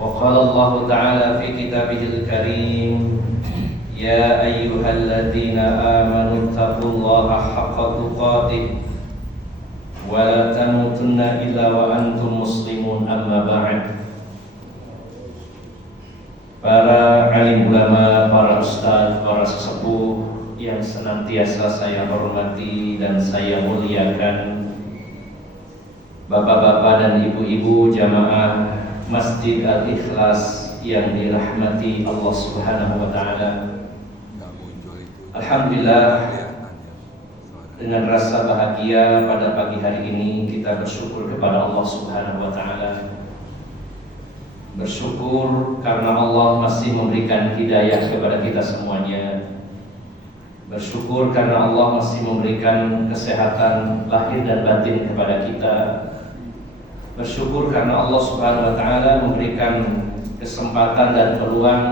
وقال الله تعالى في كتابه الكريم يا أيها الذين آمنوا اتقوا الله حق تقاته ولا تموتن إلا وأنتم مسلمون أما بعد. Para alim ulama, para ustadz, para sesepuh yang senantiasa saya hormati dan saya muliakan, bapak-bapak dan ibu-ibu jamaah Masjid Al-Ikhlas yang dirahmati Allah Subhanahu wa Ta'ala. Alhamdulillah, dengan rasa bahagia pada pagi hari ini kita bersyukur kepada Allah Subhanahu wa Ta'ala. Bersyukur karena Allah masih memberikan hidayah kepada kita semuanya. Bersyukur karena Allah masih memberikan kesehatan lahir dan batin kepada kita. Bersyukur karena Allah Subhanahu wa Ta'ala memberikan kesempatan dan peluang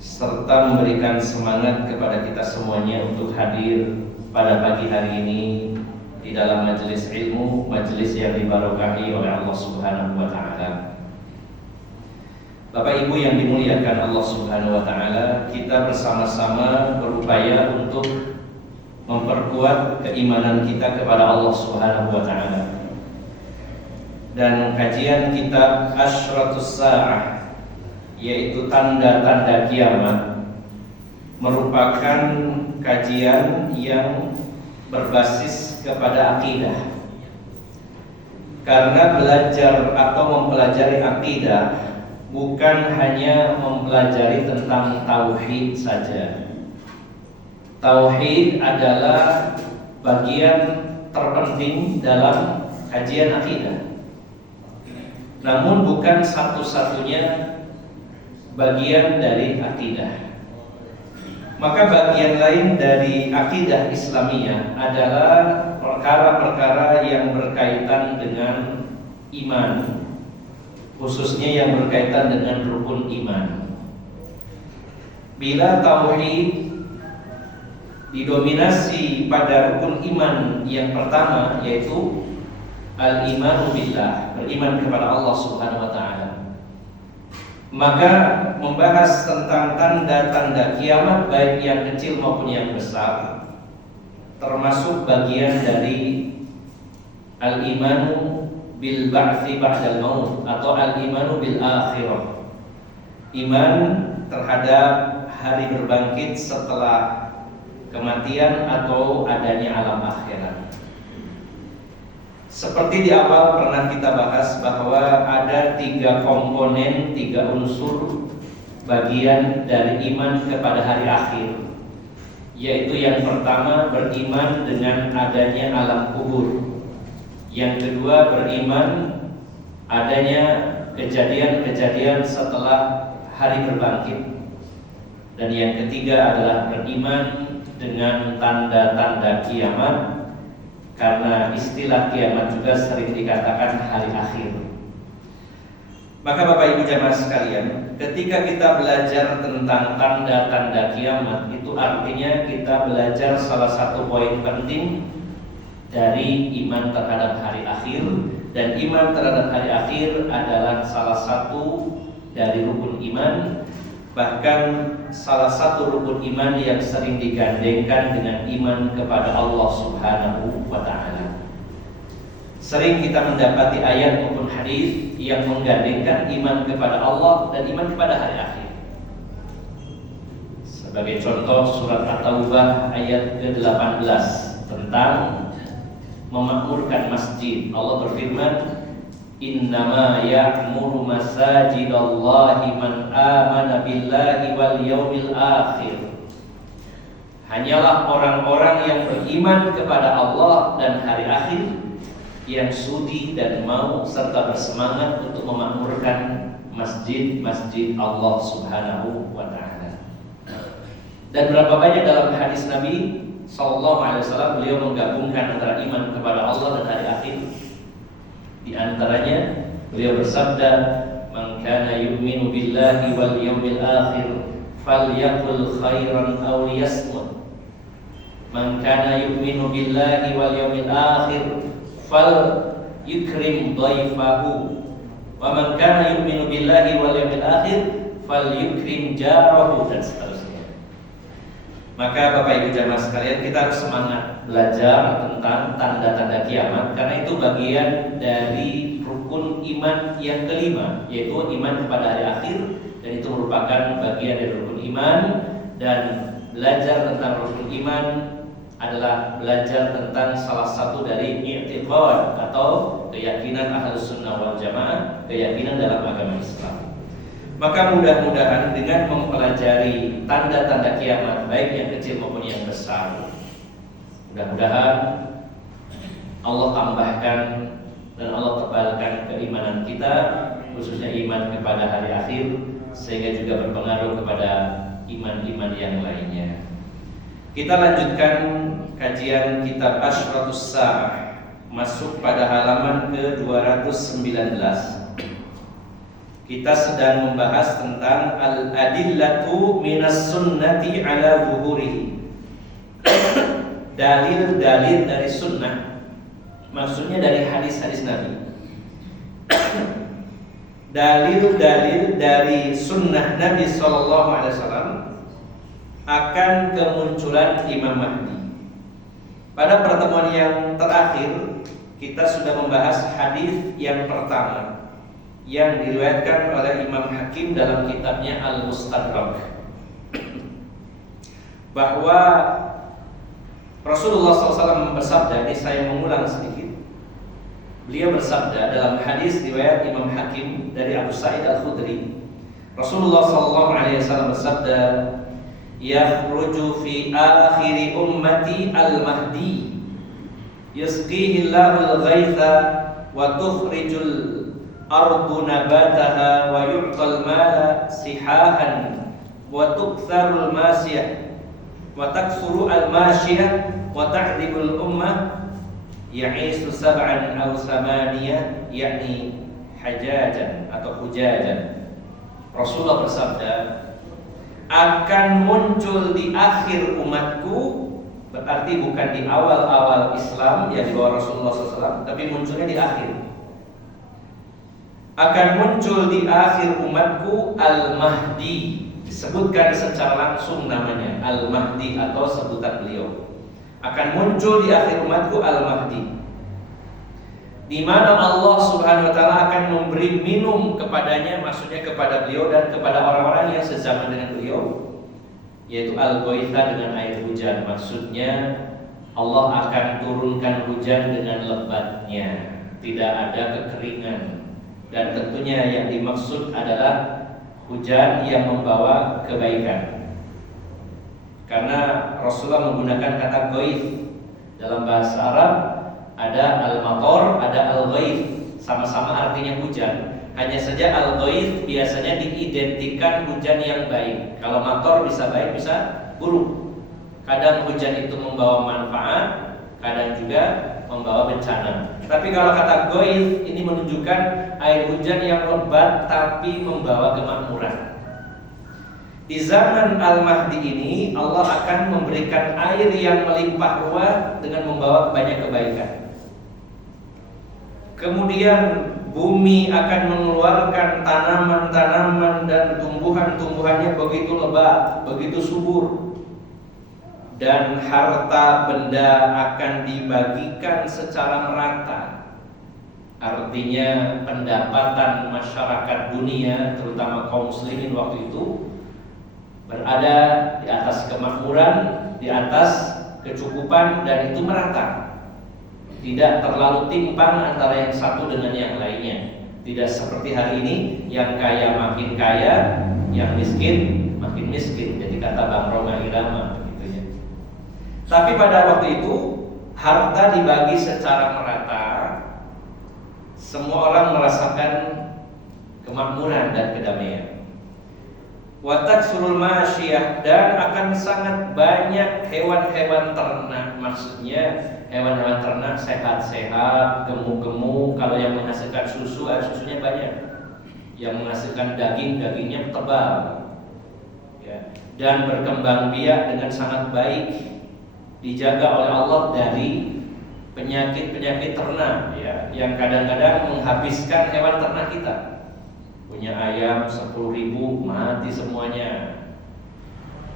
serta memberikan semangat kepada kita semuanya untuk hadir pada pagi hari ini di dalam majelis ilmu, majelis yang dibarokahi oleh Allah Subhanahu wa Ta'ala. Bapak Ibu yang dimuliakan Allah Subhanahu wa Ta'ala, kita bersama-sama berupaya untuk memperkuat keimanan kita kepada Allah Subhanahu wa Ta'ala. Dan kajian kitab Asyratus Sa'ah, yaitu tanda-tanda kiamat, merupakan kajian yang berbasis kepada akidah. Karena belajar atau mempelajari akidah bukan hanya mempelajari tentang tauhid saja. Tauhid adalah bagian terpenting dalam kajian akidah, namun bukan satu-satunya bagian dari akidah. Maka bagian lain dari akidah Islamiyah adalah perkara-perkara yang berkaitan dengan iman, khususnya yang berkaitan dengan rukun iman. Bila tauhid didominasi pada rukun iman yang pertama, yaitu al-imanu billah, beriman kepada Allah Subhanahu wa Ta'ala, maka membahas tentang tanda-tanda kiamat baik yang kecil maupun yang besar, termasuk bagian dari al-imanu bil ba'tsi ba'dal maut atau al-imanu bil akhirah, iman terhadap hari berbangkit setelah kematian atau adanya alam akhirat. Seperti di awal pernah kita bahas bahwa ada 3 komponen, 3 unsur bagian dari iman kepada hari akhir, yaitu yang pertama beriman dengan adanya alam kubur, yang kedua beriman adanya kejadian-kejadian setelah hari berbangkit, dan yang ketiga adalah beriman dengan tanda-tanda kiamat, karena istilah kiamat juga sering dikatakan hari akhir. Maka Bapak Ibu jamaah sekalian, ketika kita belajar tentang tanda-tanda kiamat, itu artinya kita belajar salah satu poin penting dari iman terhadap hari akhir. Dan iman terhadap hari akhir adalah salah satu dari rukun iman, bahkan salah satu rukun iman yang sering digandengkan dengan iman kepada Allah Subhanahu wa Ta'ala. Sering kita mendapati ayat maupun hadis yang menggandengkan iman kepada Allah dan iman kepada hari akhir. Sebagai contoh, surat At-Taubah ayat ke-18 tentang memakmurkan masjid. Allah berfirman, innama ya'muru masajidallahi man amana billahi wal yaumil akhir. Hanyalah orang-orang yang beriman kepada Allah dan hari akhir yang sudi dan mau serta bersemangat untuk memakmurkan masjid-masjid Allah Subhanahu wa Ta'ala. Dan berapa banyak dalam hadis Nabi Sallallahu Alaihi Wasallam beliau menggabungkan antara iman kepada Allah dan hari akhir. Di antaranya beliau bersabda, "Man kana yu'minu billahi wal yawmil akhir falyaqul khairan aw liyasmut." Man kana yu'minu billahi wal yawmil akhir fal yukrim dhaifahu. Wa man kana yu'minu billahi wal akhir falyukrim jarahu dan seterusnya. Maka Bapak Ibu jamaah sekalian, kita harus semangat belajar tentang tanda-tanda kiamat, karena itu bagian dari rukun iman yang kelima, yaitu iman kepada hari akhir, dan itu merupakan bagian dari rukun iman. Dan belajar tentang rukun iman adalah belajar tentang salah satu dari i'tiqad atau keyakinan Ahlus Sunnah wal Jamaah, keyakinan dalam agama Islam. Maka mudah-mudahan dengan mempelajari tanda-tanda kiamat, baik yang kecil maupun yang besar, mudah-mudahan Allah tambahkan dan Allah tebalkan keimanan kita, khususnya iman kepada hari akhir, sehingga juga berpengaruh kepada iman-iman yang lainnya. Kita lanjutkan kajian kitab Asyratus Sa'ah, masuk pada halaman ke-219. Kita sedang membahas tentang al-adillatu minas sunnati ala zuhurihi. Dalil-dalil dari sunnah, maksudnya dari hadis-hadis Nabi. Dalil-dalil dari sunnah Nabi SAW akan kemunculan Imam Mahdi. Pada pertemuan yang terakhir kita sudah membahas hadis yang pertama yang diriwayatkan oleh Imam Hakim dalam kitabnya Al-Mustadrak, bahwa Rasulullah SAW bersabda, ini saya mengulang sedikit. Beliau bersabda dalam hadis riwayat Imam Hakim dari Abu Sa'id Al-Khudri, Rasulullah SAW bersabda, yakhruju fi akhiri ummati al-mahdi yusqihi Allahul ghaitha wa tukhrijul ardu nabataha wa yu'tal mala sihahan wa tuktharul masiyah wa taksuru al-masiyah wa ta'dibul ummah ya'isu sab'an aw samaniyah, yakni hajajan atau hujajan. Rasulullah bersabda, akan muncul di akhir umatku, berarti bukan di awal-awal Islam yang dibawa Rasulullah SAW, tapi munculnya di akhir. Akan muncul di akhir umatku Al-Mahdi, disebutkan secara langsung namanya Al-Mahdi atau sebutan beliau. Akan muncul di akhir umatku Al-Mahdi, di mana Allah Subhanahu wa taala akan memberi minum kepadanya, maksudnya kepada beliau dan kepada orang-orang yang sezaman dengan beliau, yaitu al-ghaitha, dengan air hujan. Maksudnya Allah akan turunkan hujan dengan lebatnya, tidak ada kekeringan. Dan tentunya yang dimaksud adalah hujan yang membawa kebaikan. Karena Rasulullah menggunakan kata ghaith. Dalam bahasa Arab ada al-matar, ada al-ghaith, sama-sama artinya hujan. Hanya saja al-ghaith biasanya diidentikan hujan yang baik. Kalau matar bisa baik, bisa buruk. Kadang hujan itu membawa manfaat, kadang juga membawa bencana. Tapi kalau kata ghaith ini menunjukkan air hujan yang lebat tapi membawa kemakmuran. Di zaman Al-Mahdi ini Allah akan memberikan air yang melimpah ruah dengan membawa banyak kebaikan. Kemudian bumi akan mengeluarkan tanaman-tanaman dan tumbuhan-tumbuhannya begitu lebat, begitu subur. Dan harta benda akan dibagikan secara merata. Artinya pendapatan masyarakat dunia, terutama kaum muslimin waktu itu, berada di atas kemakmuran, di atas kecukupan, dan itu merata. Tidak terlalu timpang antara yang satu dengan yang lainnya. Tidak seperti hari ini, yang kaya makin kaya, yang miskin makin miskin. Jadi kata Bang Roma Irama. Tapi pada waktu itu harta dibagi secara merata. Semua orang merasakan kemakmuran dan kedamaian. Wa taksurul masyiyah, dan akan sangat banyak hewan-hewan ternak. Maksudnya hewan-hewan ternak sehat-sehat, gemuk-gemuk. Kalau yang menghasilkan susu, susunya banyak. Yang menghasilkan daging, dagingnya tebal, ya. Dan berkembang biak dengan sangat baik, dijaga oleh Allah dari penyakit-penyakit ternak, ya, yang kadang-kadang menghabiskan hewan ternak kita. punya ayam 10.000 mati semuanya,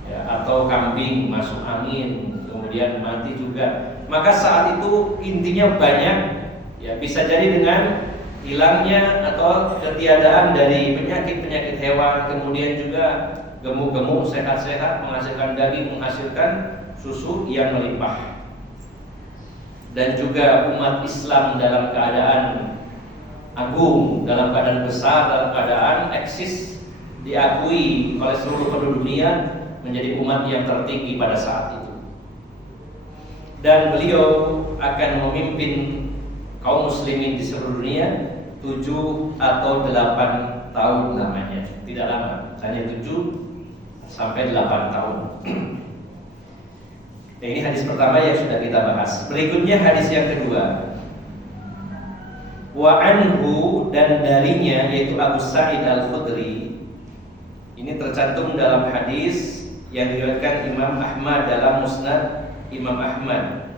ya, atau kambing masuk angin kemudian mati juga. Maka saat itu intinya banyak, ya, bisa jadi dengan hilangnya atau ketiadaan dari penyakit-penyakit hewan, kemudian juga gemuk-gemuk sehat-sehat menghasilkan daging, menghasilkan susu yang melimpah. Dan juga umat Islam dalam keadaan agung, dalam keadaan besar, dalam keadaan eksis, diakui oleh seluruh penduduk dunia, menjadi umat yang tertinggi pada saat itu. Dan beliau akan memimpin kaum muslimin di seluruh dunia 7 atau 8 tahun lamanya. Tidak lama, hanya 7 sampai 8 tahun. Ini hadis pertama yang sudah kita bahas. Berikutnya hadis yang kedua. Wa anhu, dan darinya, yaitu Abu Sa'id Al-Khudri. Ini tercantum dalam hadis yang diriwayatkan Imam Ahmad dalam Musnad Imam Ahmad.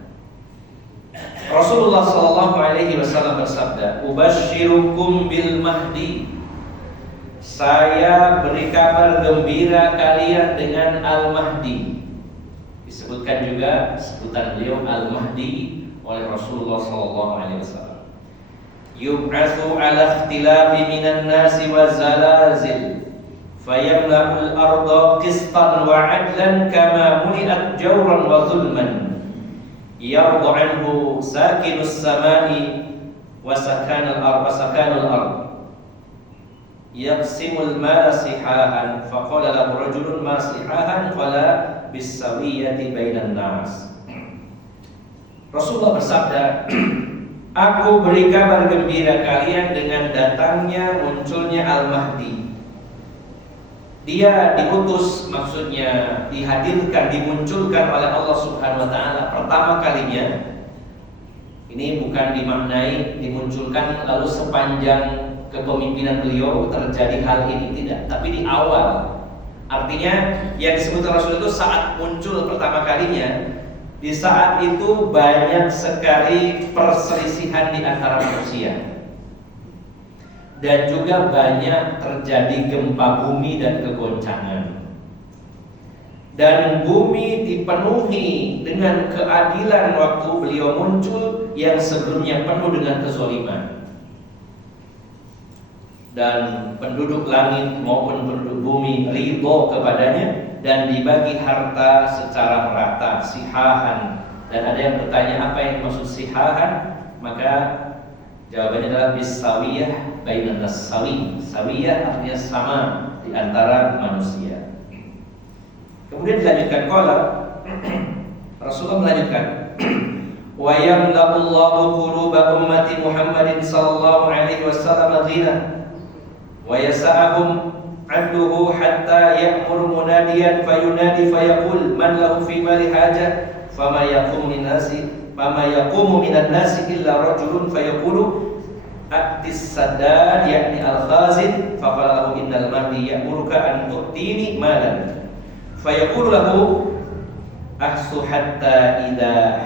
Rasulullah sallallahu alaihi wasallam bersabda, "Ubasyirukum bil mahdi." Saya beri kabar gembira kalian dengan Al-Mahdi. Disebutkan juga sebutan beliau Al-Mahdi oleh Rasulullah sallallahu alaihi wasallam. Yub'atsu 'ala ikhtilafi minan nasi wa zalazil fayamla'ul arda qistan wa 'adlan kama muli'at jawran wa zulman yardu 'anhu sakinus samai wa sakanul ard yaqsimul mala sihahan faqala lahu rajulun ma sihahan qala bisawiyati bainan nas. Rasulullah bersabda, "Aku beri kabar gembira kalian dengan datangnya, munculnya Al-Mahdi." Dia diutus, maksudnya dihadirkan, dimunculkan oleh Allah Subhanahu wa taala pertama kalinya. Ini bukan dimaknai dimunculkan lalu sepanjang kepemimpinan beliau terjadi hal ini, tidak, tapi di awal. Artinya yang disebut Rasul itu saat muncul pertama kalinya. Di saat itu banyak sekali perselisihan di antara manusia, dan juga banyak terjadi gempa bumi dan kegoncangan. Dan bumi dipenuhi dengan keadilan waktu beliau muncul, yang sebelumnya penuh dengan kezaliman. Dan penduduk langit maupun penduduk bumi ridho kepadanya, dan dibagi harta secara merata, sihahan. Dan ada yang bertanya apa yang dimaksud sihahan, maka jawabannya adalah bisawiyah bainan nas. Sawiyah artinya sama di antara manusia. Kemudian dilanjutkan qala, Rasulullah melanjutkan, wa yamla'ullahu quluba ummati Muhammadin sallallahu alaihi wasallam ghina wa yasa'ahum adluhu hatta ya'mur munadiyan fayunadi fayaqul man lahu fi mali haja fama yaqumu minan nasi illa rajulun fayaqulu atis sadad yakni al-khazin faqala lahu innal mahdi ya'muruka an tu'tini malan fayaqulu lahu ahsu hatta idza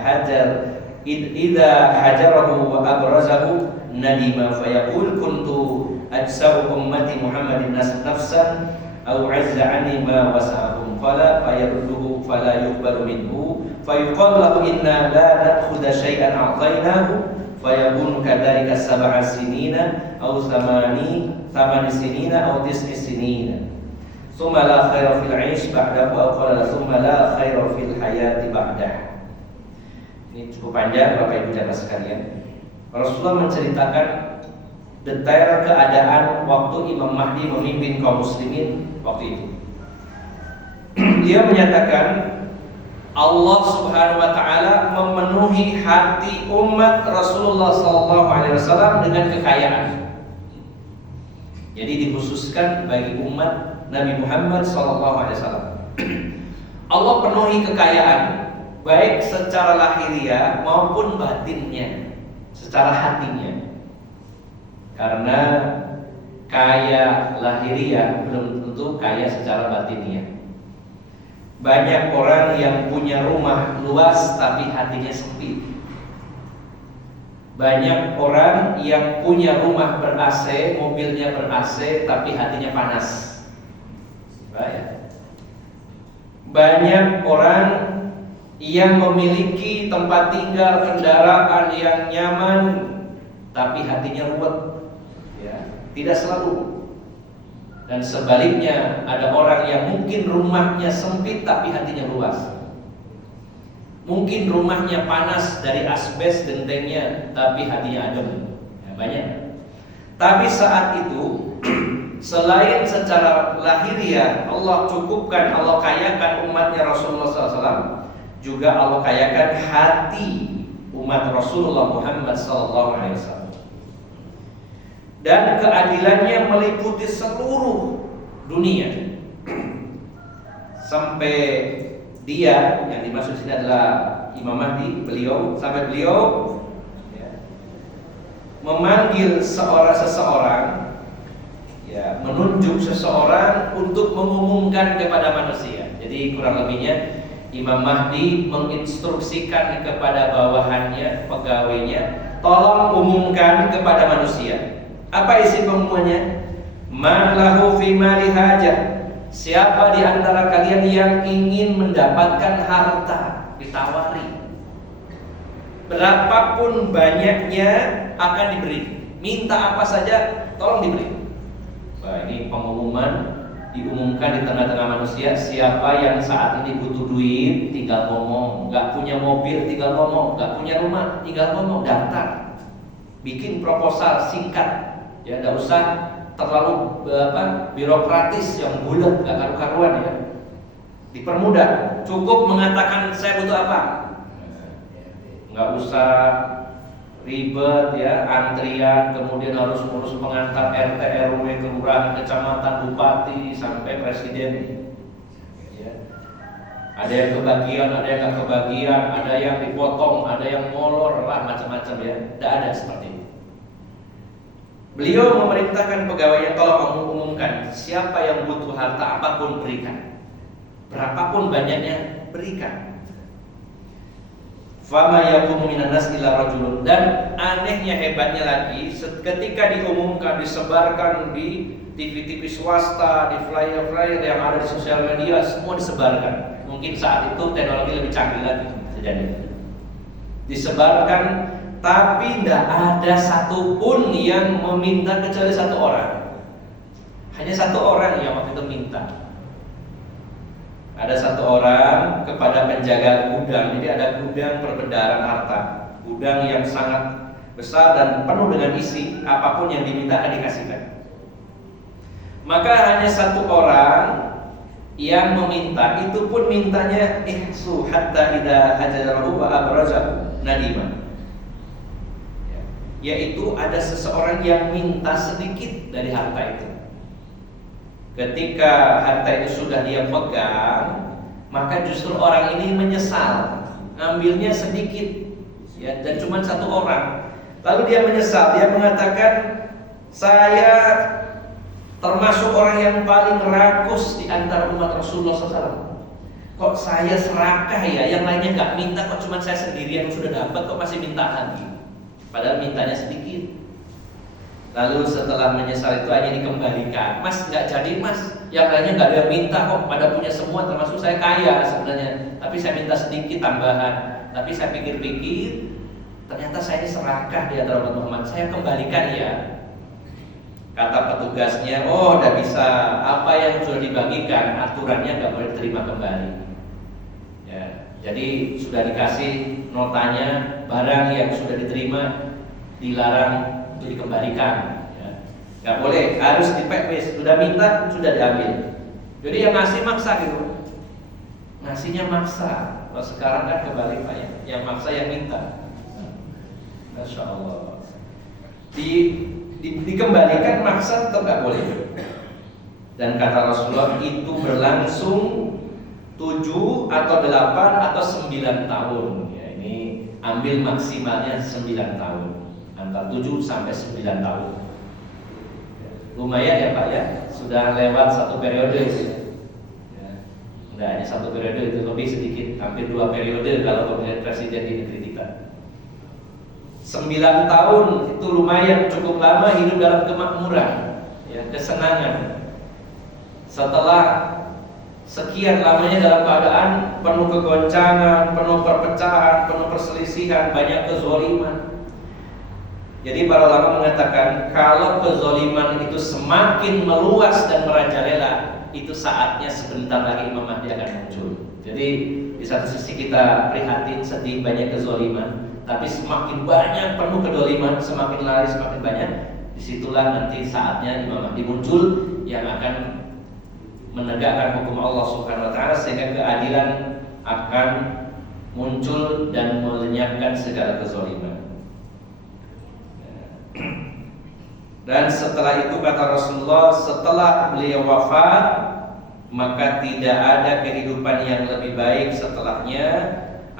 hajarahu wa abrazahu nadima fayaqul kuntu ajsa'u ummati Muhammadin nafsan aw 'azza 'anni ma wasa'ahum qala fayarduhu fala yuqbalu minhu fayuqalu lahu inna la na'khudha shay'an 'atainahu fayakunu kadzalika 7 sinina aw 8 sinina aw 9 sinina thumma la khaira fil 'aish ba'dahu aw qala thumma la khaira fil hayati ba'dahu. Ini cukup panjang Bapak Ibu Saudara sekalian. Rasulullah menceritakan detail keadaan waktu Imam Mahdi memimpin kaum muslimin waktu itu. Dia menyatakan Allah Subhanahu wa taala memenuhi hati umat Rasulullah sallallahu alaihi wasallam dengan kekayaan. Jadi dikhususkan bagi umat Nabi Muhammad sallallahu alaihi wasallam. Allah penuhi kekayaan baik secara lahiriah maupun batinnya, secara hatinya. Karena kaya lahiriah belum tentu kaya secara batinnya. Banyak orang yang punya rumah luas tapi hatinya sempit. Banyak orang yang punya rumah ber-AC, mobilnya ber-AC, tapi hatinya panas. Banyak orang yang memiliki tempat tinggal, kendaraan yang nyaman, tapi hatinya ruwet. Tidak selalu. Dan sebaliknya, ada orang yang mungkin rumahnya sempit tapi hatinya luas. Mungkin rumahnya panas dari asbes gentengnya, tapi hatinya adem. Banyak. Tapi saat itu, selain secara lahiriah Allah cukupkan, Allah kayakan umatnya Rasulullah SAW, juga Allah kayakan hati umat Rasulullah Muhammad SAW. Dan keadilannya meliputi seluruh dunia. Sampai dia, yang dimaksud sini adalah Imam Mahdi, sampai beliau memanggil seseorang, menunjuk seseorang untuk mengumumkan kepada manusia. Jadi kurang lebihnya Imam Mahdi menginstruksikan kepada bawahannya, pegawainya, tolong umumkan kepada manusia. Apa isi pengumumannya? Man lahu fi mali hajah. Siapa di antara kalian yang ingin mendapatkan harta, ditawari. Berapapun banyaknya akan diberi. Minta apa saja, tolong diberi. Nah, ini pengumuman diumumkan di tengah-tengah manusia. Siapa yang saat ini butuh duit, tinggal ngomong. Gak punya mobil, tinggal ngomong. Gak punya rumah, tinggal ngomong. Daftar, bikin proposal singkat. Tidak usah terlalu birokratis yang bulat, gak karu-karuan ya. Dipermudah, cukup mengatakan saya butuh apa. Nggak usah ribet ya, antrian, kemudian harus ngurus pengantar RT, RW, kelurahan, kecamatan, bupati, sampai presiden ya. Ada yang kebagian, ada yang nggak kebagian, ada yang dipotong, ada yang molor lah, macam-macam ya. Tidak ada seperti itu. Beliau memerintahkan pegawainya, tolong umumkan, siapa yang butuh harta apapun berikan, berapapun banyaknya berikan. Fama yaqumu minan nas illa rajulun. Dan anehnya, hebatnya lagi, ketika diumumkan, disebarkan di TV-TV swasta, di flyer-flyer yang ada di sosial media, semua disebarkan. Mungkin saat itu teknologi lebih canggih lagi terjadi. Disebarkan, tapi tidak ada satupun yang meminta kecuali satu orang. Hanya satu orang yang waktu itu minta. Ada satu orang kepada penjaga gudang. Jadi ada gudang perbendaharaan harta, gudang yang sangat besar dan penuh dengan isi, apapun yang diminta akan dikasihkan. Maka hanya satu orang yang meminta, itu pun mintanya ihsu hatta idza hajarahu wa abraza nadima. Yaitu ada seseorang yang minta sedikit dari harta itu. Ketika harta itu sudah dia pegang, maka justru orang ini menyesal, ngambilnya sedikit ya, dan cuma satu orang. Lalu dia menyesal, dia mengatakan, saya termasuk orang yang paling rakus di antara umat Rasulullah SAW. Kok saya serakah ya, yang lainnya gak minta, kok cuma saya sendirian sudah dapat, kok masih minta lagi. Padahal mintanya sedikit. Lalu setelah menyesal itu hanya dikembalikan. Mas nggak jadi mas, yang lainnya nggak ada yang minta kok, pada punya semua, termasuk saya kaya sebenarnya. Tapi saya minta sedikit tambahan. Tapi saya pikir-pikir, ternyata saya ini serakah di antara umat Muhammad. Saya kembalikan ya. Kata petugasnya, oh udah bisa, apa yang sudah dibagikan aturannya nggak boleh diterima kembali. Ya, jadi sudah dikasih notanya, barang yang sudah diterima dilarang untuk dikembalikan ya. Gak boleh, harus dipepes. Sudah minta, sudah diambil. Jadi yang ngasih maksa gitu. Ngasihnya maksa. Kalau sekarang kan kebalik Pak ya, yang maksa yang minta. Masya Allah. Dikembalikan maksa tetap gak boleh. Dan kata Rasulullah itu berlangsung 7 atau 8 atau 9 tahun ya, ini ambil maksimalnya 9 tahun, antara 7 sampai 9 tahun. Lumayan ya Pak ya, sudah lewat satu periode ya. Udah hanya satu periode, itu lebih sedikit, hampir 2 periode kalau pemilihan presiden di negeri kita. 9 tahun itu lumayan cukup lama hidup dalam kemakmuran, ya, kesenangan. Setelah sekian lamanya dalam keadaan penuh kegoncangan, penuh perpecahan, penuh perselisihan, banyak kezaliman. Jadi para ulama mengatakan kalau kezaliman itu semakin meluas dan merajalela, itu saatnya sebentar lagi Imam Mahdi akan muncul. Jadi di satu sisi kita prihatin, sedih, banyak kezaliman, tapi semakin banyak penuh kedoliman, semakin lari, semakin banyak, disitulah nanti saatnya Imam Mahdi muncul yang akan menegakkan hukum Allah Subhanahu wa taala sehingga keadilan akan muncul dan melenyapkan segala kezaliman. Dan setelah itu kata Rasulullah, setelah beliau wafat maka tidak ada kehidupan yang lebih baik setelahnya,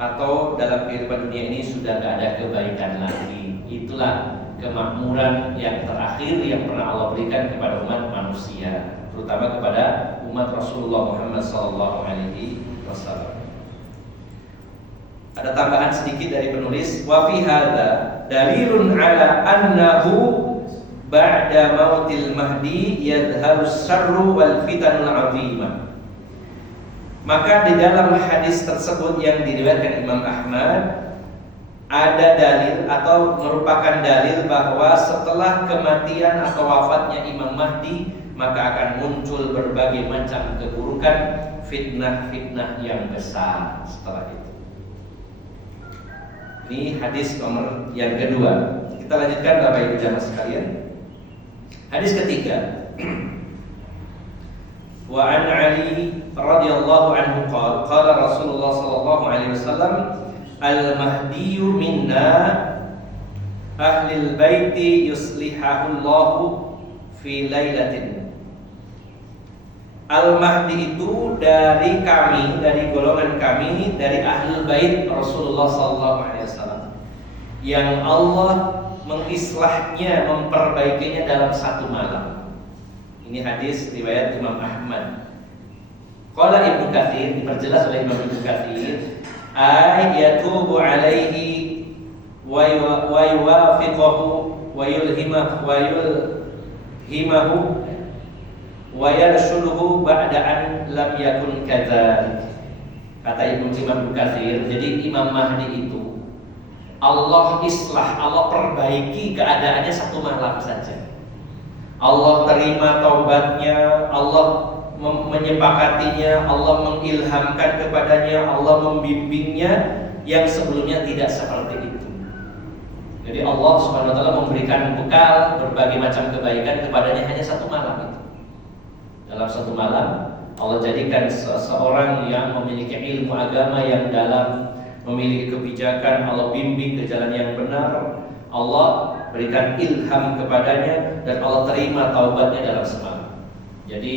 atau dalam kehidupan dunia ini sudah tidak ada kebaikan lagi. Itulah kemakmuran yang terakhir yang pernah Allah berikan kepada umat manusia, terutama kepada umat Rasulullah Muhammad SAW. Ada tambahan sedikit dari penulis, wa fi hadza dalilun ala annahu ba'da mautil mahdi yadhharu syarru wal fitanul 'azimah. Maka di dalam hadis tersebut yang diriwayatkan Imam Ahmad ada dalil atau merupakan dalil bahwa setelah kematian atau wafatnya Imam Mahdi maka akan muncul berbagai macam keburukan, fitnah-fitnah yang besar setelah itu. Ini hadis nomor yang kedua. Kita lanjutkan Bapak Ibu jamaah sekalian. Hadis ketiga. Wa an Ali radhiyallahu anhu qala Rasulullah sallallahu alaihi wasallam al-mahdiyyu minna ahlil baiti yuslihahullahu fi lailatin. Al-Mahdi itu dari kami, dari golongan kami, dari ahlul bait Rasulullah sallallahu alaihi wasallam, yang Allah mengislahnya, memperbaikinya dalam satu malam. Ini hadis riwayat Imam Ahmad. Qala Ibnu Katsir, diperjelas oleh Imam Ibnu Katsir, ay yatubu alaihi wa yuwafiquhu wa yulhimahu wa yarshuduhu ba'da an lam yakun kadzalik. Kata Ibnu Katsir, jadi Imam Mahdi itu Allah islah, Allah perbaiki keadaannya satu malam saja. Allah terima taubatnya, Allah menyepakatinya, Allah mengilhamkan kepadanya, Allah membimbingnya yang sebelumnya tidak seperti itu. Jadi Allah Subhanahu wa taala memberikan bekal berbagai macam kebaikan kepadanya hanya satu malam itu. Dalam satu malam Allah jadikan seseorang yang memiliki ilmu agama yang dalam, memiliki kebijakan, Allah bimbing ke jalan yang benar, Allah berikan ilham kepadanya, dan Allah terima taubatnya dalam semalam. Jadi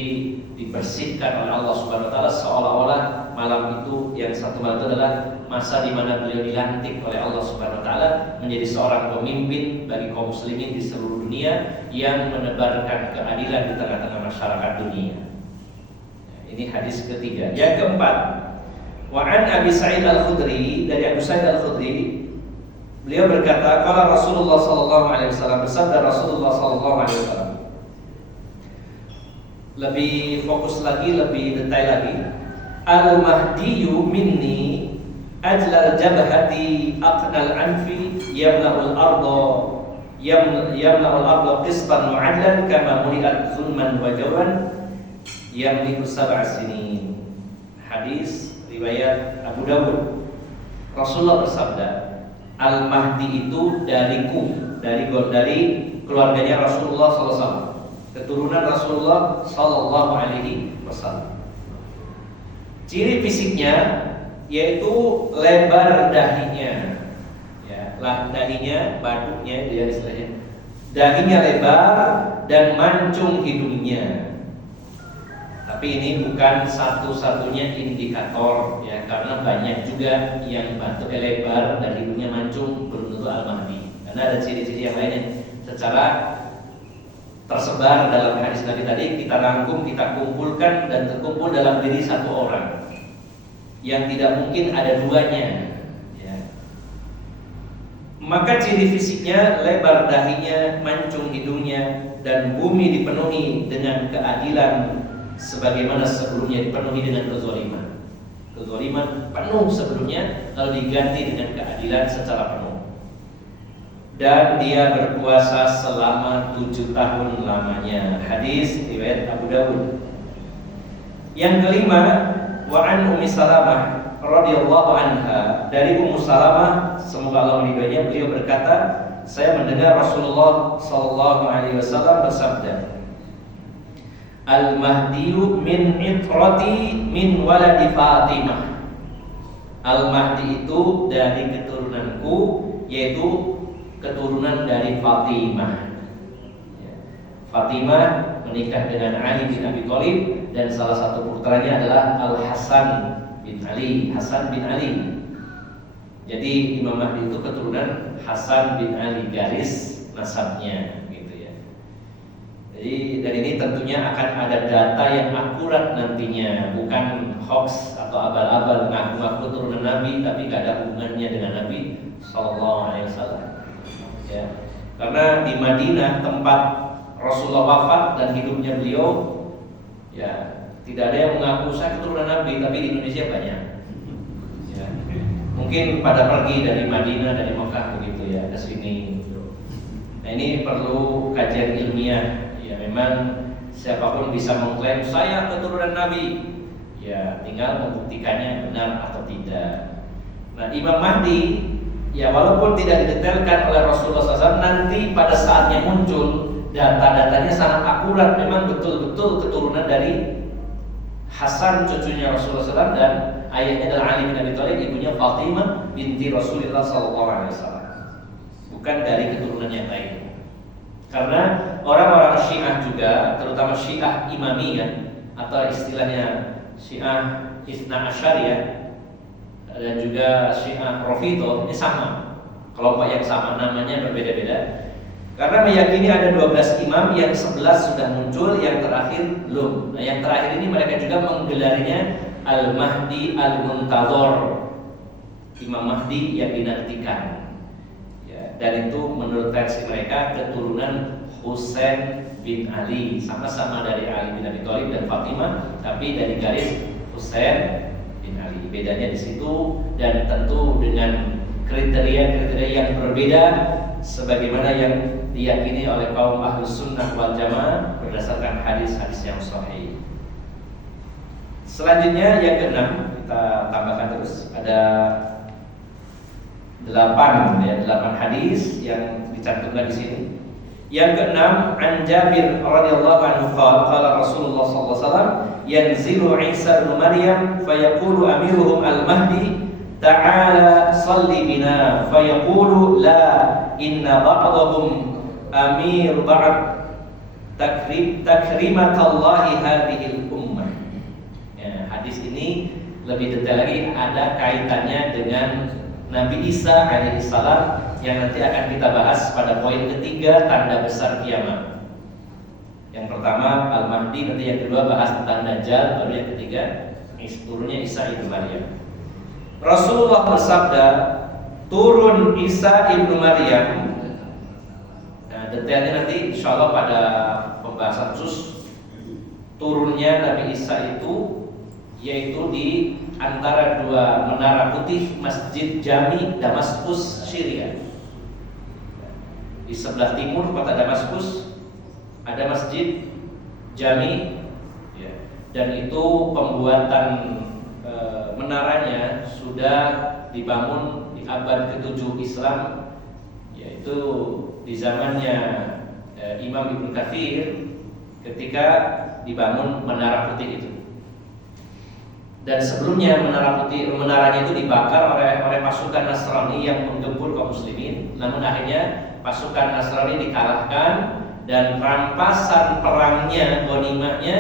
dibersihkan oleh Allah Subhanahu wa taala, seolah-olah malam itu, yang satu malam itu adalah masa di mana beliau dilantik oleh Allah Subhanahu wa taala menjadi seorang pemimpin bagi kaum muslimin di seluruh dunia yang menebarkan keadilan di tengah-tengah masyarakat dunia. Ini hadis ketiga. Yang keempat, wa an Abi Sa'id Al-Khudri, dari Abu Sa'id Al-Khudri, beliau berkata, qala Rasulullah sallallahu alaihi wasallam, bersabda Rasulullah sallallahu alaihi wasallam. Lebih fokus lagi, lebih detail lagi. Al-Mahdiyyu minni ajlal jabhati aqnal anfi yamla'ul arda yamla'ul arda qistan wa 'adlan kama muliat zulman wa jawran yamliku sab'a sinin. Hadis riwayat Abu Dawud. Rasulullah bersabda, Al-Mahdi itu dariku, dari keluarganya Rasulullah SAW, keturunan Rasulullah Sallallahu Alaihi Wasallam. Ciri fisiknya yaitu lebar dahinya, ya, dahinya, baduknya, dia istilahnya, dahinya lebar dan mancung hidungnya. Tapi ini bukan satu-satunya indikator, ya, karena banyak juga yang batuknya lebar dan hidungnya mancung, belum tentu Al-Mahdi. Karena ada ciri-ciri yang lainnya. Secara tersebar dalam hadis Nabi tadi, kita rangkum, kita kumpulkan dan terkumpul dalam diri satu orang, yang tidak mungkin ada duanya, ya. Maka ciri fisiknya lebar dahinya, mancung hidungnya, dan bumi dipenuhi dengan keadilan sebagaimana sebelumnya dipenuhi dengan kezaliman. Kezaliman penuh sebelumnya lalu diganti dengan keadilan secara penuh. Dan dia berpuasa selama 7 tahun lamanya. Hadis riwayat Abu Dawud. Yang kelima, wa an Ummi Salamah radhiyallahu anha, dari Ummu Salamah semoga Allah meridhoinya, beliau berkata, saya mendengar Rasulullah sallallahu alaihi wasallam bersabda, Al-Mahdiyu min itrati min waladi Fatimah. Al-Mahdi itu dari keturunanku, yaitu keturunan dari Fatimah. Fatimah menikah dengan Ali bin Abi Thalib dan salah satu putranya adalah Al-Hasan bin Ali. Hasan bin Ali. Jadi Imam Mahdi itu keturunan Hasan bin Ali, garis nasabnya. Jadi dari ini tentunya akan ada data yang akurat nantinya, bukan hoax atau abal-abal ngaku-ngaku turunan Nabi tapi gak ada hubungannya dengan Nabi Sallallahu Alaihi Wasallam. Ya, karena di Madinah tempat Rasulullah wafat dan hidupnya beliau, ya tidak ada yang mengaku saya keturunan Nabi, tapi di Indonesia banyak. Ya, mungkin pada pergi dari Madinah, dari Mekah begitu ya ke sini. Nah ini perlu kajian ilmiah. Ya memang siapapun bisa mengklaim saya keturunan Nabi, ya tinggal membuktikannya benar atau tidak. Nah Imam Mahdi, ya walaupun tidak didetailkan oleh Rasulullah SAW, nanti pada saatnya muncul data-datanya sangat akurat, memang betul-betul keturunan dari Hasan cucunya Rasulullah SAW dan ayahnya adalah Ali bin Abi Thalib, ibunya Fatimah binti Rasulullah SAW, bukan dari keturunan yang lain. Karena orang-orang Syiah juga, terutama Syiah Imamiyah atau istilahnya Syiah Itsna Asyariyah dan juga Syiah Rafidhah, ini sama, kelompok yang sama, namanya berbeda-beda. Karena meyakini ada 12 imam, yang 11 sudah muncul, yang terakhir belum. Nah, yang terakhir ini mereka juga menggelarnya Al-Mahdi Al-Muntazor, Imam Mahdi yang dinantikan. Dan itu menurut versi mereka keturunan Husain bin Ali, sama-sama dari Ali bin Abi Thalib dan Fatimah, tapi dari garis Husain bin Ali. Bedanya di situ, dan tentu dengan kriteria-kriteria yang berbeda sebagaimana yang diyakini oleh kaum Ahlus Sunnah wal Jamaah berdasarkan hadis-hadis yang sahih. Selanjutnya yang keenam, kita tambahkan terus, ada 8 hadis yang dicantumkan di sini. Yang keenam, an Jabir radhiyallahu anhu qala Rasulullah sallallahu alaihi wasallam, yanzilu Isa bin Maryam fayaqulu amiruhum al-Mahdi ta'ala salli bina fayaqulu la inna ba'dahum amir ba'd takrimatallahi hadhil ummah. Ya, hadis ini lebih detail lagi, ada kaitannya dengan Nabi Isa alaihissalam yang nanti akan kita bahas pada poin ketiga, tanda besar kiamat. Yang pertama Al-Mahdi, nanti yang kedua bahas tentang Dajjal, baru yang ketiga turunnya Isa ibnu Maryam. Rasulullah bersabda, turun Isa ibnu Maryam. Nah, detailnya nanti insyaallah pada pembahasan khusus turunnya Nabi Isa itu, yaitu di antara dua menara putih Masjid Jami Damaskus, Syria. Di sebelah timur kota Damaskus ada Masjid Jami, ya, dan itu pembuatan menaranya sudah dibangun di abad ke-7 Islam, yaitu di zamannya Imam Ibnu Katsir ketika dibangun menara putih itu. Dan sebelumnya menaranya itu dibakar oleh pasukan Nasrani yang menggempur kaum muslimin. Namun akhirnya pasukan Nasrani dikalahkan dan rampasan perangnya, ghanimahnya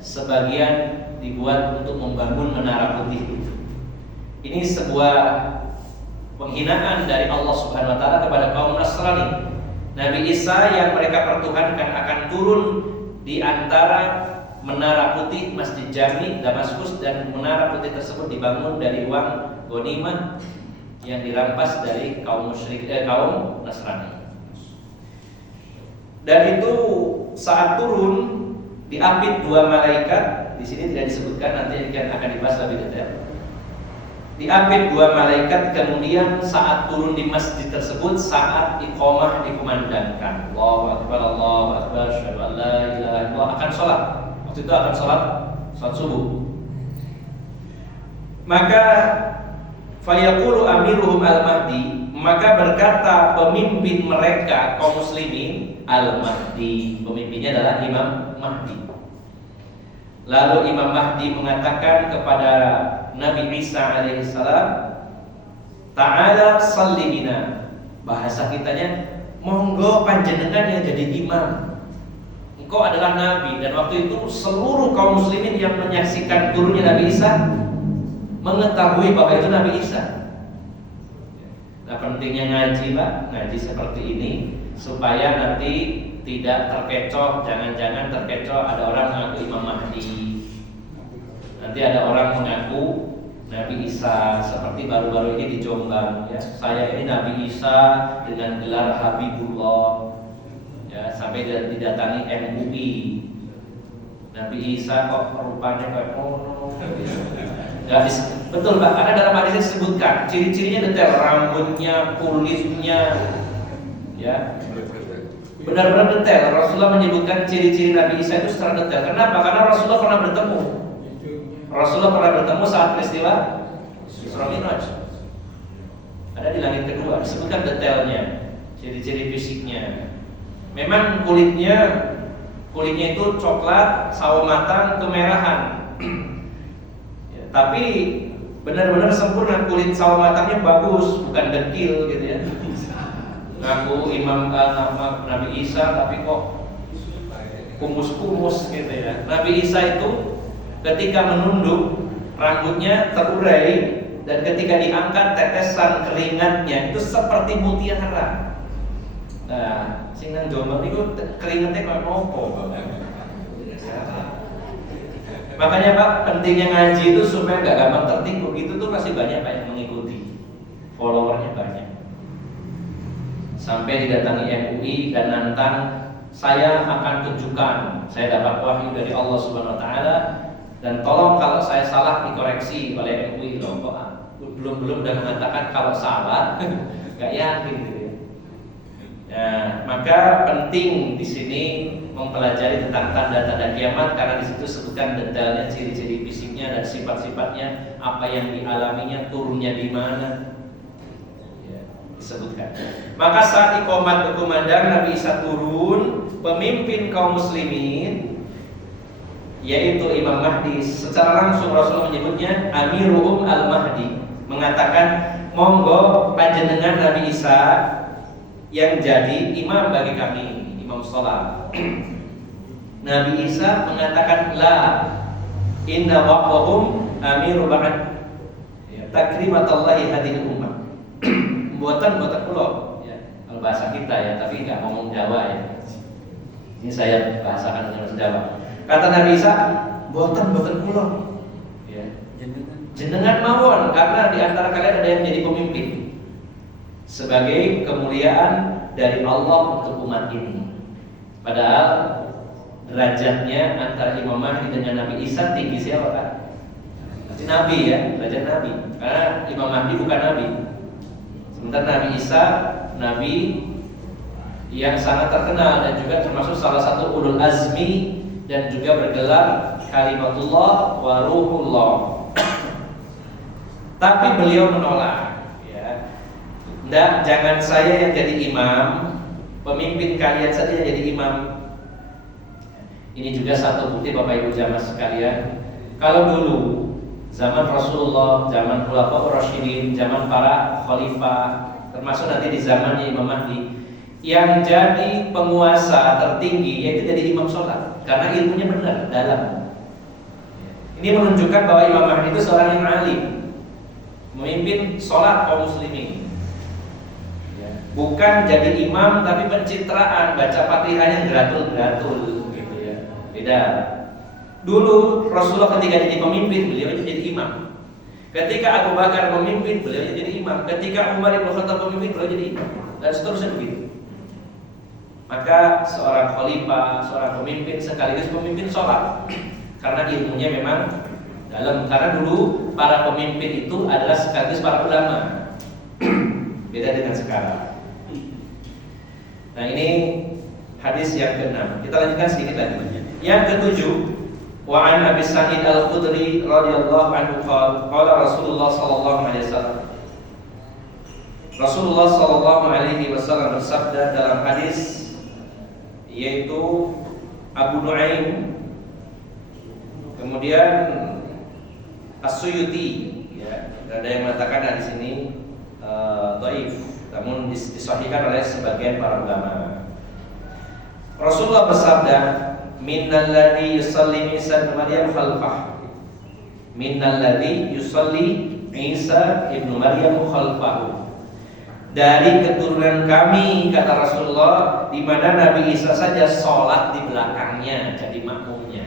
sebagian dibuat untuk membangun menara putih itu. Ini sebuah penghinaan dari Allah Subhanahu wa taala kepada kaum Nasrani. Nabi Isa yang mereka pertuhankan akan turun di antara menara putih Masjid Jami Damaskus, dan menara putih tersebut dibangun dari uang ghanimah yang dirampas dari kaum kaum Nasrani. Dan itu saat turun diapit dua malaikat, di sini tidak disebutkan, nanti akan dibahas lebih detail. Diapit dua malaikat, kemudian saat turun di masjid tersebut, saat iqamah dikumandangkan, Allahu Akbar, Allahu Akbar, asyhadu an la ilaha illallah, akan sholat. Waktu itu akan sholat subuh. Maka fayaqulu amiruhum al-mahdi, maka berkata pemimpin mereka kaum muslimin, al-mahdi, pemimpinnya adalah Imam Mahdi. Lalu Imam Mahdi mengatakan kepada Nabi Isa alaihissalam, ta'ala salli bina, bahasa kitanya, monggo panjenengan yang jadi imam, engkau adalah Nabi. Dan waktu itu seluruh kaum muslimin yang menyaksikan turunnya Nabi Isa mengetahui bahwa itu Nabi Isa. Nah, pentingnya ngaji, Pak, ngaji seperti ini supaya nanti tidak terkecoh, jangan-jangan terkecoh ada orang mengaku Imam Mahdi, nanti ada orang mengaku Nabi Isa, seperti baru-baru ini di Jombang, ya, saya ini Nabi Isa dengan gelar Habibullah, ya, sampai didatangi MUI, Nabi Isa kok rupanya kayak ya, betul Pak, karena dalam hadis disebutkan ciri-cirinya detail, rambutnya, kulitnya, ya, benar-benar detail. Rasulullah menyebutkan ciri-ciri Nabi Isa itu secara detail. Kenapa? Karena Rasulullah pernah bertemu. Rasulullah pernah bertemu saat peristiwa Isra Mi'raj. Ada di langit kedua, disebutkan detailnya, ciri-ciri fisiknya. Memang kulitnya itu coklat, sawo matang, kemerahan. Tapi benar-benar sempurna, kulit sawo matangnya bagus, bukan dekil gitu ya. Ngaku Imam Nabi Isa tapi kok kumus-kumus gitu ya. Nabi Isa itu ketika menunduk rambutnya terurai, dan ketika diangkat tetesan keringatnya itu seperti mutiara. Nah, sing nang Jombang itu keringatnya kayak opo. Makanya Pak, pentingnya ngaji itu supaya gak gampang tertipu. Itu tuh pasti banyak Pak yang mengikuti, followernya banyak. Sampai didatangi MUI dan nantang, saya akan tunjukkan, saya dapat wahyu dari Allah Subhanahu Wa Taala, dan tolong kalau saya salah dikoreksi oleh MUI. Loh kok belum udah mengatakan kalau salah, gak yakin gitu ya. Ya, maka penting di sini mempelajari tentang tanda-tanda kiamat, karena di situ sebutkan detailnya, ciri-ciri fisiknya dan sifat-sifatnya, apa yang dialaminya, turunnya di mana, ya, disebutkan. Maka saat iqamat berkumandang, Nabi Isa turun, pemimpin kaum muslimin, yaitu Imam Mahdi, secara langsung Rasulullah menyebutnya Amiruhum al-Mahdi, mengatakan, monggo panjenengan Nabi Isa yang jadi imam bagi kami, imam sholat. Nabi Isa mengatakan, la inna waqahum amiru ba'd, ya, takrimatallahi hadhil ummah. buatan pulau, ya, kalau bahasa kita ya, tapi nggak ngomong Jawa ya. Ini saya bahasakan dengan Jawa. Kata Nabi Isa, buatan pulau, ya, jenengan mawon, karena di antara kalian ada yang jadi pemimpin sebagai kemuliaan dari Allah untuk umat ini. Padahal derajatnya antara Imam Mahdi dengan Nabi Isa tinggi siapa kan? Pasti Nabi ya, derajat Nabi. Karena Imam Mahdi bukan Nabi. Sementara Nabi Isa, Nabi yang sangat terkenal dan juga termasuk salah satu ulul azmi, dan juga bergelar kalimatullah wa ruhullah. Tapi beliau menolak. Nggak, jangan saya yang jadi imam, pemimpin kalian saja yang jadi imam. Ini juga satu bukti Bapak Ibu jamaah sekalian. Kalau dulu zaman Rasulullah, zaman Khulafaur Rasyidin, zaman para khalifah, termasuk nanti di zamannya Imam Mahdi, yang jadi penguasa tertinggi yaitu jadi imam sholat, karena ilmunya benar, dalam. Ini menunjukkan bahwa Imam Mahdi itu seorang yang alim, memimpin sholat kaum muslimin. Bukan jadi imam tapi pencitraan, baca Fatihahnya geratul-geratul gitu ya. Tidak. Dulu Rasulullah ketika jadi pemimpin, beliau jadi imam. Ketika Abu Bakar memimpin, beliau jadi imam. Ketika Umar bin Khattab memimpin, beliau jadi imam. Dan seterusnya begitu. Maka seorang khalifah, seorang pemimpin sekaligus pemimpin sholat, karena ilmunya memang dalam. Karena dulu para pemimpin itu adalah sekaligus para ulama. Beda dengan sekarang. Nah, ini hadis yang ke-6. Kita lanjutkan sedikit lagi. Yang ke-7, wa an Abi Sa'id Al-Khudri radhiyallahu anhu qala Rasulullah sallallahu alaihi wasallam. Rasulullah sallallahu alaihi wasallam bersabda dalam hadis yaitu Abu Nuaim, kemudian As-Suyuti, ya, ada yang mengatakan hadis ini dhaif, namun disahihkan oleh sebagian para ulama. Rasulullah bersabda, "Minnal ladzi yusalli Isa ibn Maryam khalfah." Minnal ladzi yusalli Isa ibn Maryam khalfahu. Dari keturunan kami, kata Rasulullah, di mana Nabi Isa saja sholat di belakangnya, jadi makmumnya.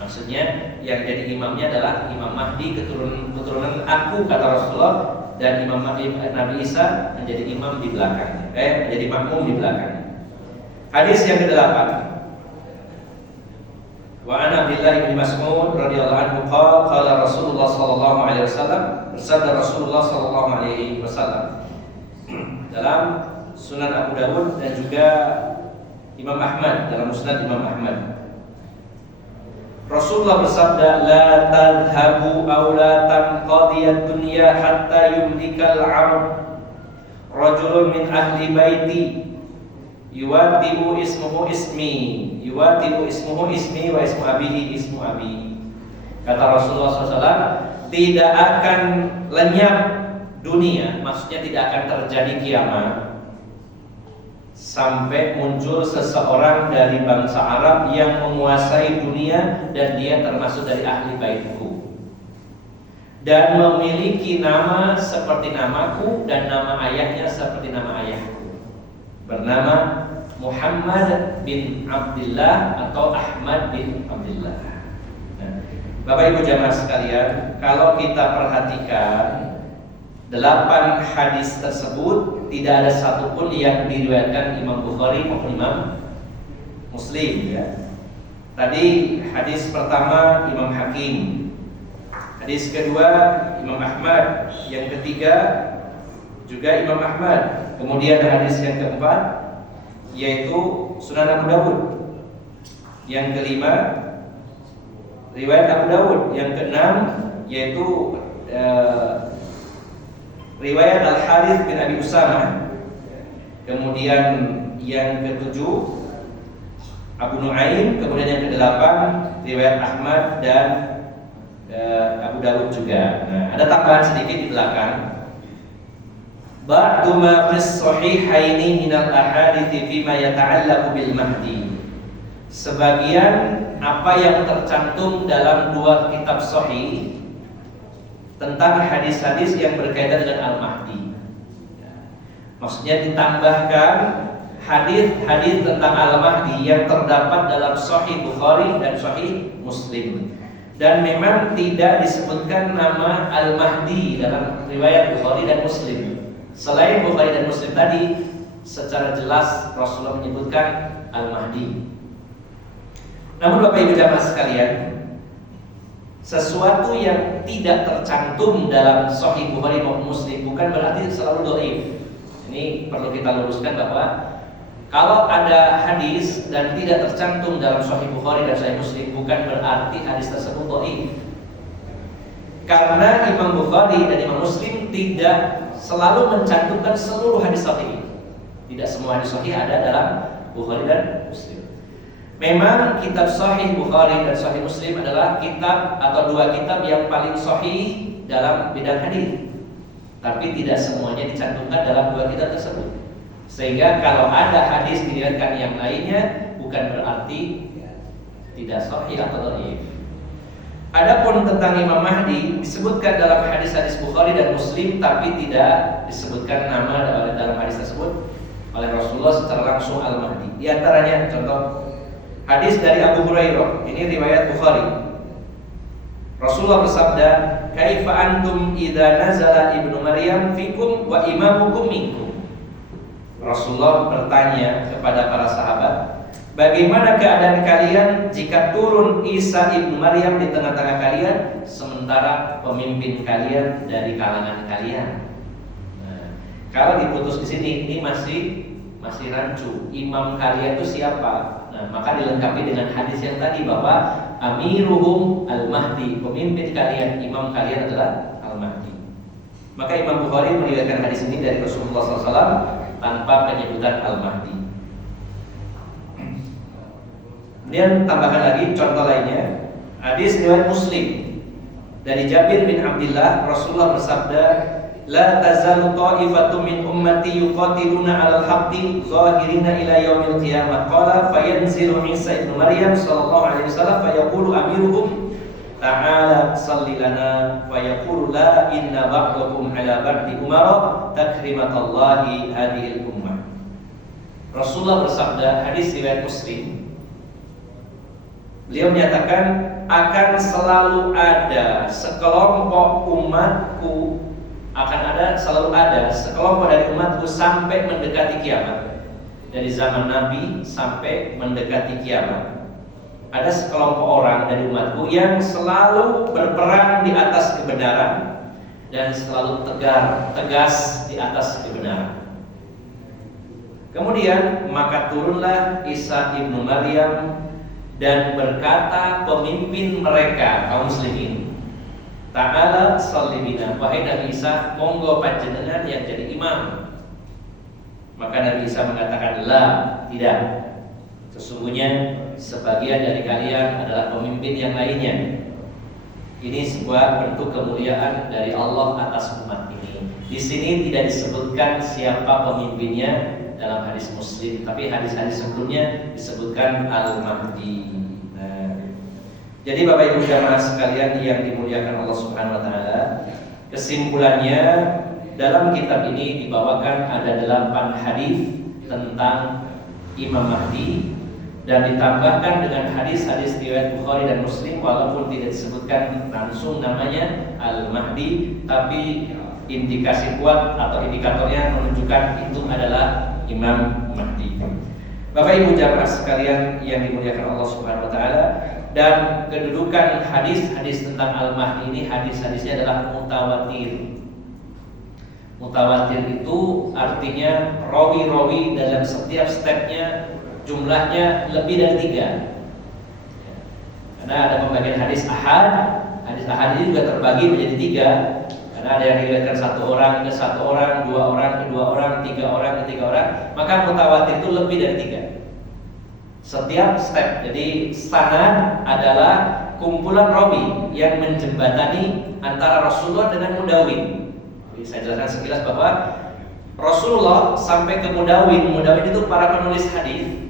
Maksudnya yang jadi imamnya adalah Imam Mahdi, keturunan aku, kata Rasulullah, dan Imam Nabi Isa menjadi imam di belakangnya, menjadi makmum di belakangnya. Hadis yang ke-8. Wa an Abdullah bin Mas'ud radhiyallahu anhu qala Rasulullah sallallahu alaihi wasallam, bersabda Rasulullah sallallahu alaihi wasallam dalam Sunan Abu Dawud dan juga Imam Ahmad, dalam Musnad Imam Ahmad. Rasulullah bersabda, la tadhhabu aw la tanqadiyad dunya hatta yumlikal 'abd rajulun min ahli baiti yuwatibu ismuhu ismi wa ismu abihi ismu abi. Kata Rasulullah SAW, tidak akan lenyap dunia, maksudnya tidak akan terjadi kiamat sampai muncul seseorang dari bangsa Arab yang menguasai dunia dan dia termasuk dari ahli baitku dan memiliki nama seperti namaku dan nama ayahnya seperti nama ayahku, bernama Muhammad bin Abdullah atau Ahmad bin Abdullah. Nah, Bapak Ibu jamaah sekalian, kalau kita perhatikan 8 hadis tersebut tidak ada satupun yang diriwayatkan Imam Bukhari maupun Imam Muslim, ya. Tadi hadis pertama Imam Hakim, hadis kedua Imam Ahmad, yang ketiga juga Imam Ahmad, kemudian hadis yang keempat yaitu Sunan Abu Dawud, yang kelima riwayat Abu Dawud, yang keenam yaitu riwayat Al-Harith bin Abi Usamah, kemudian yang ketujuh Abu Nuaim, kemudian yang kedelapan riwayat Ahmad dan Abu Dawud juga. Nah, ada tambahan sedikit di belakang. Ba'du ma fis sahihaini min al-ahadits fi ma yata'allaqu bil mahdi. Sebagian apa yang tercantum dalam 2 kitab sahih tentang hadis-hadis yang berkaitan dengan Al-Mahdi. Maksudnya ditambahkan hadis-hadis tentang Al-Mahdi yang terdapat dalam Sahih Bukhari dan Sahih Muslim. Dan memang tidak disebutkan nama Al-Mahdi dalam riwayat Bukhari dan Muslim. Selain Bukhari dan Muslim tadi, secara jelas Rasulullah menyebutkan Al-Mahdi. Namun Bapak Ibu jamaah sekalian, sesuatu yang tidak tercantum dalam Sahih Bukhari maupun Muslim bukan berarti selalu dhaif. Ini perlu kita luruskan bahwa kalau ada hadis dan tidak tercantum dalam Sahih Bukhari dan Sahih Muslim bukan berarti hadis tersebut dhaif. Karena Imam Bukhari dan Imam Muslim tidak selalu mencantumkan seluruh hadis sahih. Tidak semua hadis sahih ada dalam Bukhari dan Muslim. Memang kitab Sahih Bukhari dan Sahih Muslim adalah kitab atau 2 kitab yang paling sahih dalam bidang hadis. Tapi tidak semuanya dicantumkan dalam 2 kitab tersebut. Sehingga kalau ada hadis diriwayatkan yang lainnya bukan berarti tidak sahih atau dhaif. Adapun tentang Imam Mahdi disebutkan dalam hadis-hadis Bukhari dan Muslim, tapi tidak disebutkan nama dalam hadis tersebut oleh Rasulullah secara langsung Al-Mahdi. Di antaranya contoh hadis dari Abu Hurairah, ini riwayat Bukhari. Rasulullah bersabda, "Kaifa antum idza nazala ibnu Maryam fikum wa imamukum minkum?" Rasulullah bertanya kepada para sahabat, bagaimana keadaan kalian jika turun Isa ibnu Maryam di tengah-tengah kalian, sementara pemimpin kalian dari kalangan kalian? Nah, kalau diputus di sini, ini masih rancu. Imam kalian itu siapa? Nah, maka dilengkapi dengan hadis yang tadi bahwa amiruhum al-mahdi, pemimpin kalian, imam kalian adalah al-mahdi. Maka Imam Bukhari meriwayatkan hadis ini dari Rasulullah SAW tanpa penyebutan al-mahdi. Kemudian tambahkan lagi contoh lainnya, hadis riwayat Muslim dari Jabir bin Abdullah, Rasulullah bersabda, "La tazalu ta'ifatun min ummati yuqatiluna 'alal haqqi zahirina ila yaumil qiyamah." Qala fayanzilu Isa ibnu Maryam sallallahu alaihi wasallam fayaqulu amiruhum ta'ala salli lana wa yaqulu la inna ba'dakum 'ala ba'di umara takrimatallahi hadhil ummah. Rasulullah bersabda, hadis riwayat Muslim. Beliau menyatakan akan selalu ada sekelompok umatku, akan ada selalu ada sekelompok dari umatku sampai mendekati kiamat. Dari zaman Nabi sampai mendekati kiamat, ada sekelompok orang dari umatku yang selalu berperang di atas kebenaran dan selalu tegas di atas kebenaran. Kemudian maka turunlah Isa ibnu Maryam dan berkata pemimpin mereka kaum muslimin, "Ta'ala sholli bina." Wahai Nabi Isa, monggo panjenengan yang jadi imam. Maka Nabi Isa mengatakan, "La, tidak. Sesungguhnya sebagian dari kalian adalah pemimpin yang lainnya." Ini sebuah bentuk kemuliaan dari Allah atas umat ini. Di sini tidak disebutkan siapa pemimpinnya dalam hadis Muslim, tapi hadis-hadis sebelumnya disebutkan Al-Mahdi. Nah, jadi Bapak Ibu jamaah sekalian yang dimuliakan Allah Subhanahu wa taala, kesimpulannya dalam kitab ini dibawakan ada 8 hadis tentang Imam Mahdi dan ditambahkan dengan hadis-hadis riwayat Bukhari dan Muslim, walaupun tidak disebutkan langsung namanya Al-Mahdi, tapi indikasi kuat atau indikatornya menunjukkan itu adalah Imam Mahdi. Bapak Ibu jamaah sekalian yang dimuliakan Allah Subhanahu wa taala, dan kedudukan hadis-hadis tentang Al-Mahdi ini, hadis-hadisnya adalah mutawatir. Mutawatir itu artinya rawi-rawi dalam setiap stepnya jumlahnya lebih dari 3. Karena ada pembagian hadis ahad. Hadis ahad ini juga terbagi menjadi 3. Karena ada yang diriwayatkan 1 orang ke 1 orang, 2 orang ke 2 orang, 3 orang ke 3 orang. Maka mutawatir itu lebih dari 3. Setiap step. Jadi sanad adalah kumpulan rawi yang menjembatani antara Rasulullah dengan mudawin. Jadi saya jelaskan sekilas bahwa Rasulullah sampai ke mudawin. Mudawin itu para penulis hadis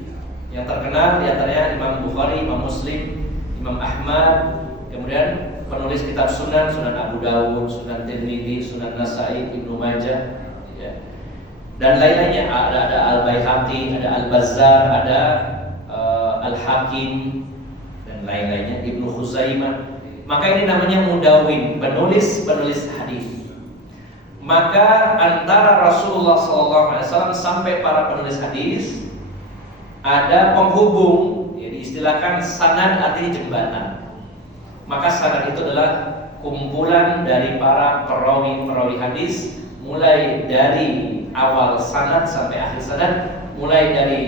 yang terkenal, diantaranya Imam Bukhari, Imam Muslim, Imam Ahmad, kemudian penulis kitab Sunan, Sunan Abu Dawud, Sunan Tirmidzi, Sunan Nasa'i, Ibnu Majah, ya. Dan lain-lainnya. Ada Al-Baihaqi, ada Al-Bazzar, ada Al-Hakim, dan lain-lainnya, Ibnu Khuzaimah. Maka ini namanya mudawin, penulis hadis. Maka antara Rasulullah SAW sampai para penulis hadis ada penghubung, ya, diistilahkan sanad, artinya jembatan. Maka sanad itu adalah kumpulan dari para perawi hadis, mulai dari awal sanad sampai akhir sanad, mulai dari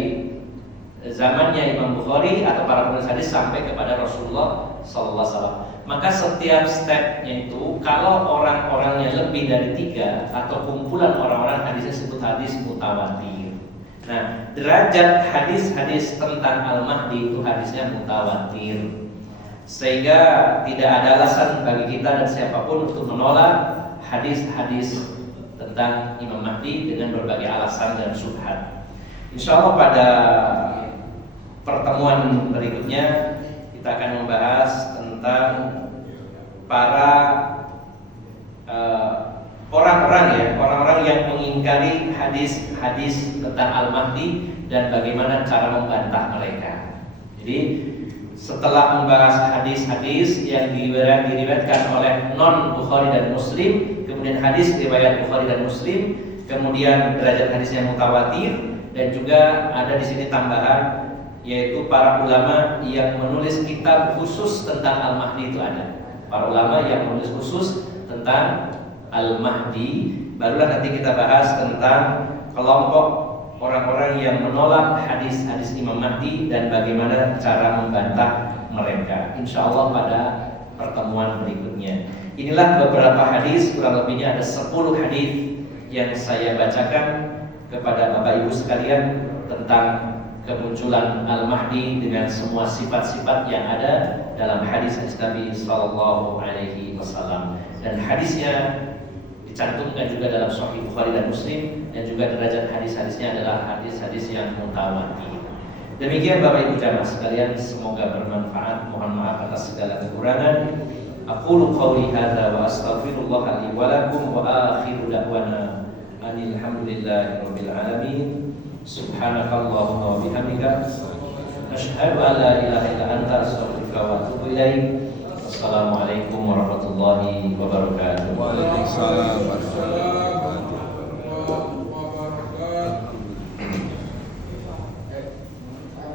zamannya Imam Bukhari atau para penulis hadis sampai kepada Rasulullah SAW. Maka setiap stepnya itu, kalau orang-orangnya lebih dari 3 atau kumpulan orang-orang hadisnya disebut hadis mutawatir. Nah, derajat hadis-hadis tentang Al-Mahdi itu hadisnya mutawatir. Sehingga tidak ada alasan bagi kita dan siapapun untuk menolak hadis-hadis tentang Imam Mahdi dengan berbagai alasan dan syubhat. Insyaallah pada pertemuan berikutnya kita akan membahas tentang para orang-orang yang mengingkari hadis-hadis tentang Al-Mahdi dan bagaimana cara membantah mereka. Jadi setelah membahas hadis-hadis yang diriwayatkan oleh non Bukhari dan Muslim, kemudian hadis riwayat Bukhari dan Muslim, kemudian derajat hadisnya mutawatir, dan juga ada di sini tambahan yaitu para ulama yang menulis kitab khusus tentang Al-Mahdi itu ada. Para ulama yang menulis khusus tentang Al-Mahdi. Barulah nanti kita bahas tentang kelompok orang-orang yang menolak hadis-hadis Imam Mahdi dan bagaimana cara membantah mereka. Insya Allah pada pertemuan berikutnya. Inilah beberapa hadis, kurang lebihnya ada 10 hadis yang saya bacakan kepada Bapak Ibu sekalian tentang kemunculan Al-Mahdi dengan semua sifat-sifat yang ada dalam hadis-hadis Nabi Sallallahu Alaihi Wasallam. Dan hadisnya dicantumkan juga dalam Sahih Bukhari dan Muslim, dan juga derajat hadis-hadisnya adalah hadis-hadis yang mutawatir. Demikian Bapak Ibu jamaah sekalian, semoga bermanfaat. Mohon maaf atas segala kekurangan. Aqulu qouli hadza wa astaghfirullah li wa lakum wa akhiru da'wana alhamdulillahi alamin. Subhanakallahumma wa bihamdika asyhadu an la ilaha illa anta astaghfiruka wa atubu ilaik. Assalamualaikum warahmatullahi wabarakatuh. Waalaikumsalam warahmatullahi wabarakatuh.